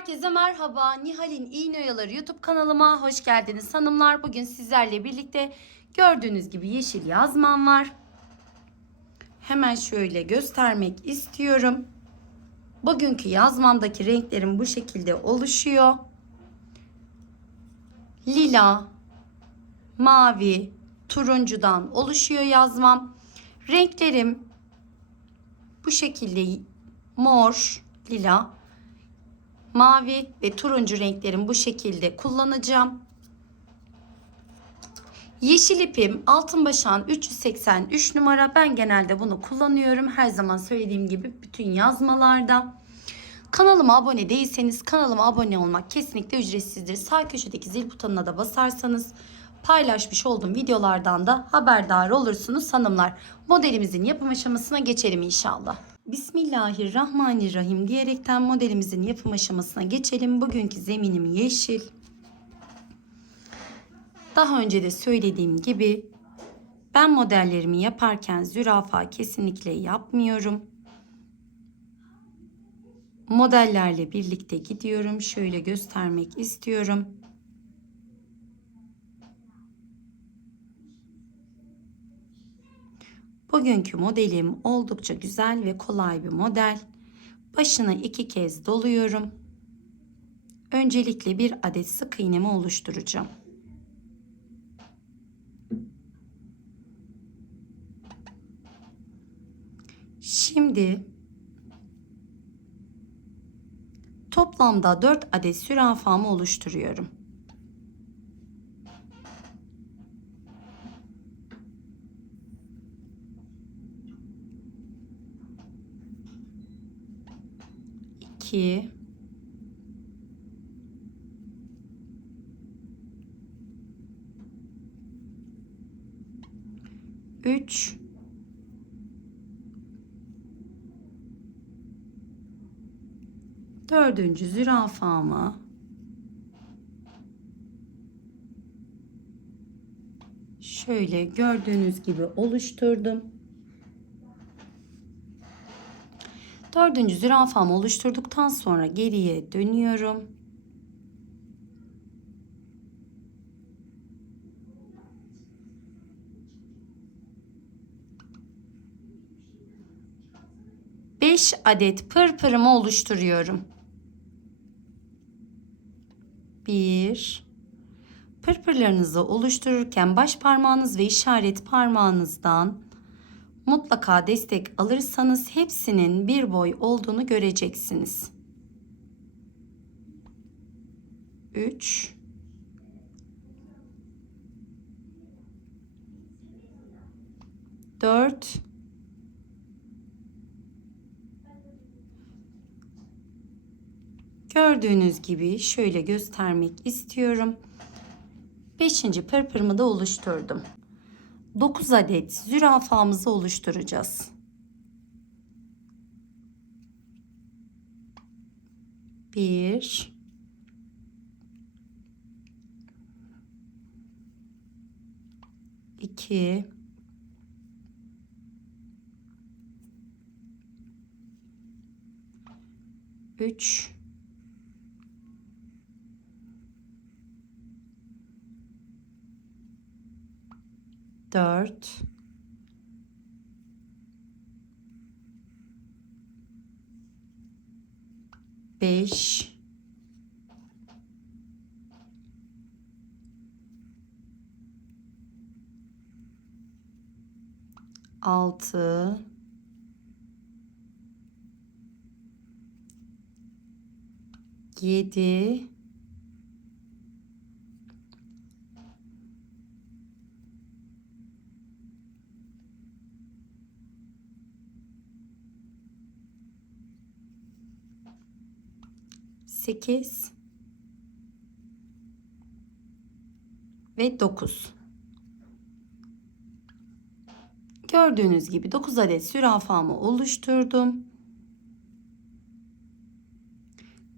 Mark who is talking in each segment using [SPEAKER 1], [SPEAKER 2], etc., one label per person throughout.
[SPEAKER 1] Herkese merhaba. Nihal'in İğneoyaları YouTube kanalıma hoş geldiniz hanımlar. Bugün sizlerle birlikte gördüğünüz gibi yeşil yazmam var. Hemen şöyle göstermek istiyorum. Bugünkü yazmamdaki renklerim bu şekilde oluşuyor. Lila, mavi, turuncudan oluşuyor yazmam. Renklerim bu şekilde mor, lila, mavi ve turuncu renklerim bu şekilde kullanacağım. Yeşil ipim altın başağın 383 numara. Ben genelde bunu kullanıyorum. Her zaman söylediğim gibi bütün yazmalarda. Kanalıma abone değilseniz kanalıma abone olmak kesinlikle ücretsizdir. Sağ köşedeki zil butonuna da basarsanız paylaşmış olduğum videolardan da haberdar olursunuz hanımlar. Modelimizin yapım aşamasına geçelim inşallah. Bismillahirrahmanirrahim diyerekten modelimizin yapım aşamasına geçelim. Bugünkü zeminim yeşil. Daha önce de söylediğim gibi ben modellerimi yaparken zürafa kesinlikle yapmıyorum. Modellerle birlikte gidiyorum. Şöyle göstermek istiyorum. Bugünkü modelim oldukça güzel ve kolay bir model. Başına iki kez doluyorum. Öncelikle bir adet sık iğnemi oluşturacağım. Şimdi toplamda 4 adet zürafamı oluşturuyorum. İki, üç, dördüncü zürafamı şöyle gördüğünüz gibi oluşturdum. Dördüncü zürafamı oluşturduktan sonra geriye dönüyorum. Beş adet pırpırımı oluşturuyorum. Bir. Pırpırlarınızı oluştururken baş parmağınız ve işaret parmağınızdan mutlaka destek alırsanız hepsinin bir boy olduğunu göreceksiniz. 3 4 Gördüğünüz gibi şöyle göstermek istiyorum. 5. pırpırımı da oluşturdum. 9 adet zürafamızı oluşturacağız. Bir, iki, üç, dört, beş, altı, yedi, sekiz ve dokuz. Gördüğünüz gibi 9 adet zürafamı oluşturdum.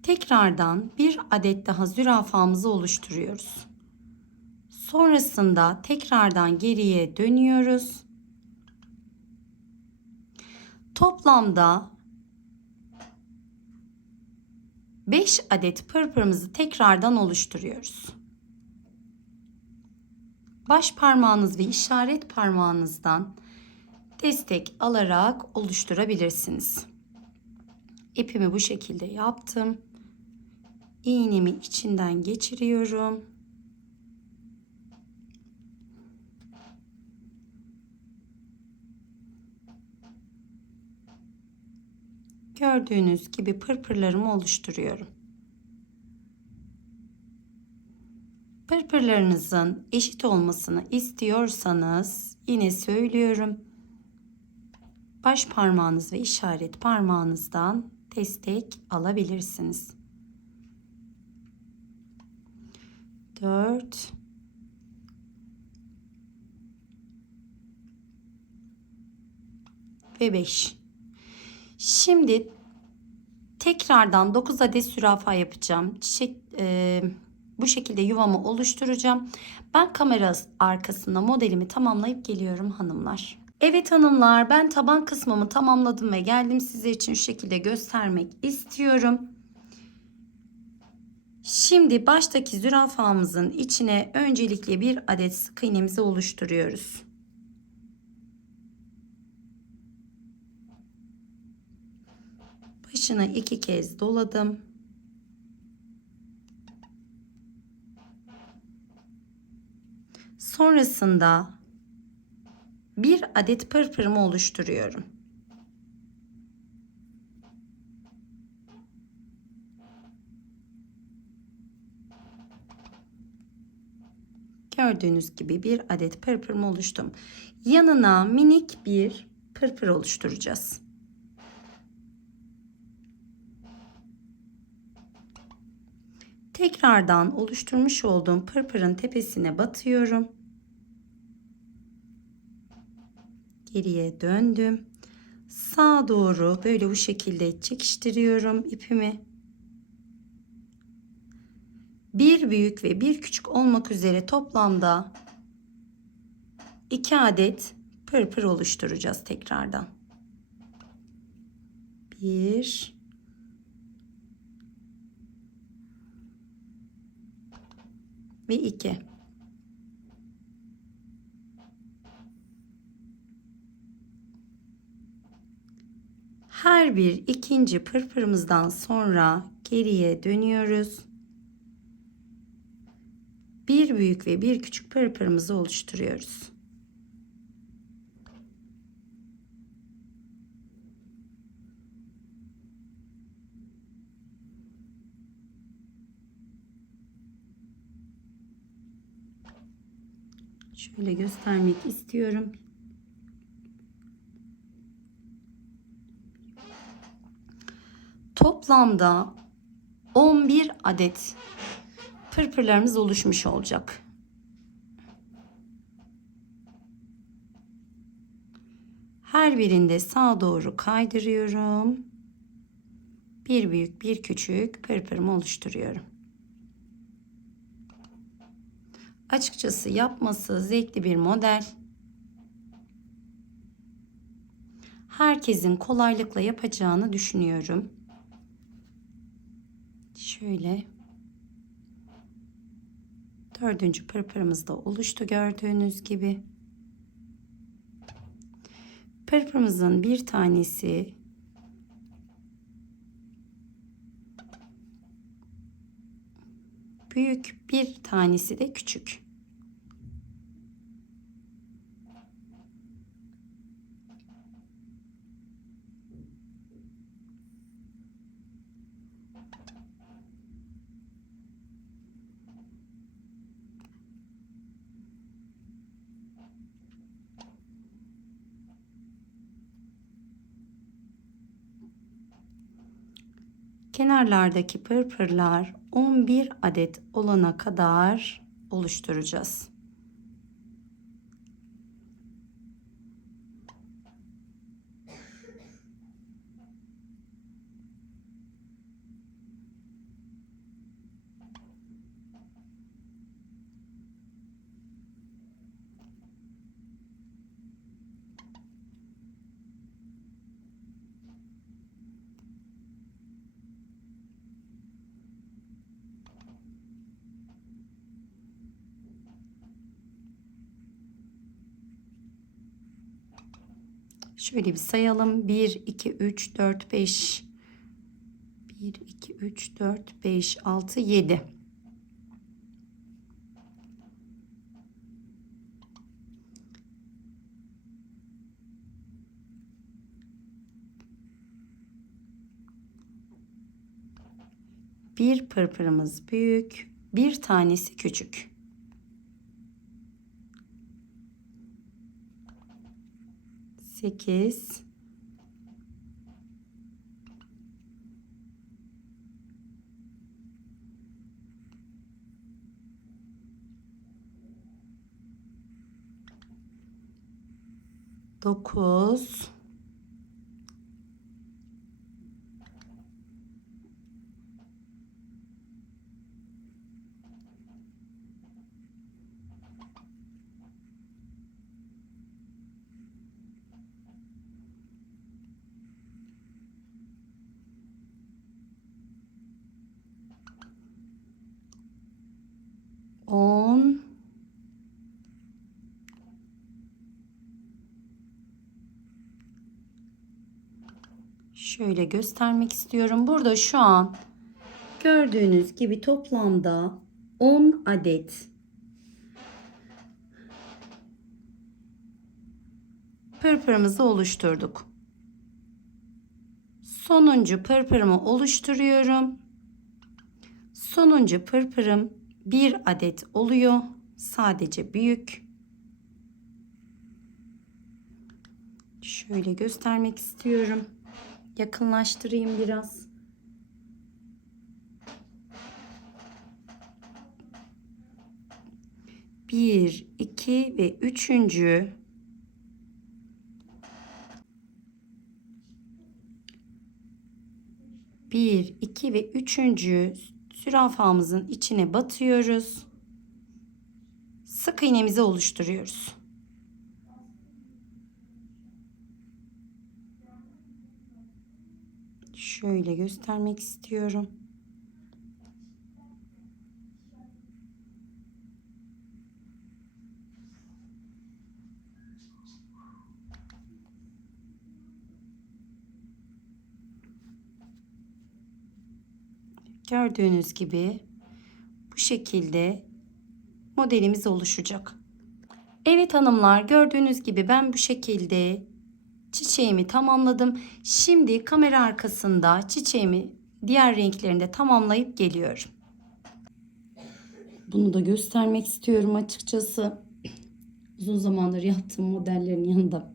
[SPEAKER 1] Tekrardan bir adet daha zürafamızı oluşturuyoruz. Sonrasında tekrardan geriye dönüyoruz. Toplamda 5 adet pırpırımızı tekrardan oluşturuyoruz. Baş parmağınız ve işaret parmağınızdan destek alarak oluşturabilirsiniz. İpimi bu şekilde yaptım. İğnemi içinden geçiriyorum. Gördüğünüz gibi pırpırlarımı oluşturuyorum. Pırpırlarınızın eşit olmasını istiyorsanız yine söylüyorum. Baş parmağınız ve işaret parmağınızdan destek alabilirsiniz. 4 ve 5 Şimdi tekrardan 9 adet zürafa yapacağım. Çiçek e, bu şekilde yuvamı oluşturacağım. Ben kamera arkasında modelimi tamamlayıp geliyorum hanımlar. Evet hanımlar ben taban kısmımı tamamladım ve geldim size için şu şekilde göstermek istiyorum. Şimdi baştaki zürafamızın içine öncelikle bir adet sık iğnemizi oluşturuyoruz. Başına iki kez doladım. Sonrasında bir adet pırpırımı oluşturuyorum. Gördüğünüz gibi bir adet pırpırımı oluştum. Yanına minik bir pırpır oluşturacağız. Tekrardan oluşturmuş olduğum pırpırın tepesine batıyorum. Geriye döndüm. Sağa doğru böyle bu şekilde çekiştiriyorum ipimi. Bir büyük ve bir küçük olmak üzere toplamda iki adet pırpır oluşturacağız tekrardan. Bir ve 2. Her bir ikinci pırpırımızdan sonra geriye dönüyoruz. Bir büyük ve bir küçük pırpırımızı oluşturuyoruz. Şöyle göstermek istiyorum. Toplamda 11 adet pırpırlarımız oluşmuş olacak. Her birinde sağa doğru kaydırıyorum. Bir büyük bir küçük pırpırımı oluşturuyorum. Açıkçası yapması zevkli bir model. Herkesin kolaylıkla yapacağını düşünüyorum. Şöyle. Dördüncü pırpırımız da oluştu gördüğünüz gibi. Pırpırımızın bir tanesi büyük bir tanesi de küçük. Kenarlardaki pırpırlar 11 adet olana kadar oluşturacağız. Şöyle bir sayalım. 1, 2, 3, 4, 5. 1, 2, 3, 4, 5, 6, 7. Bir pırpırımız büyük, bir tanesi küçük. 8 9 Şöyle göstermek istiyorum. Burada şu an gördüğünüz gibi toplamda 10 adet pırpırımızı oluşturduk. Sonuncu pırpırımı oluşturuyorum. Sonuncu pırpırım bir adet oluyor. Sadece büyük. Şöyle göstermek istiyorum. Yakınlaştırayım biraz. Bir, iki ve üçüncü bir, iki ve üçüncü zürafamızın içine batıyoruz. Sık iğnemizi oluşturuyoruz. Şöyle göstermek istiyorum. Gördüğünüz gibi bu şekilde modelimiz oluşacak. Evet hanımlar gördüğünüz gibi ben bu şekilde çiçeğimi tamamladım. Şimdi kamera arkasında çiçeğimi diğer renklerinde tamamlayıp geliyorum. Bunu da göstermek istiyorum açıkçası. Uzun zamandır yaptığım modellerin yanında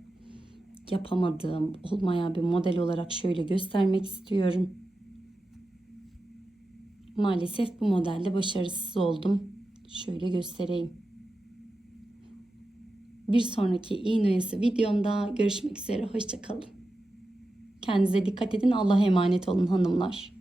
[SPEAKER 1] yapamadığım, olmayan bir model olarak şöyle göstermek istiyorum. Maalesef bu modelde başarısız oldum. Şöyle göstereyim. Bir sonraki iğne oyası videomda görüşmek üzere. Hoşçakalın. Kendinize dikkat edin. Allah'a emanet olun hanımlar.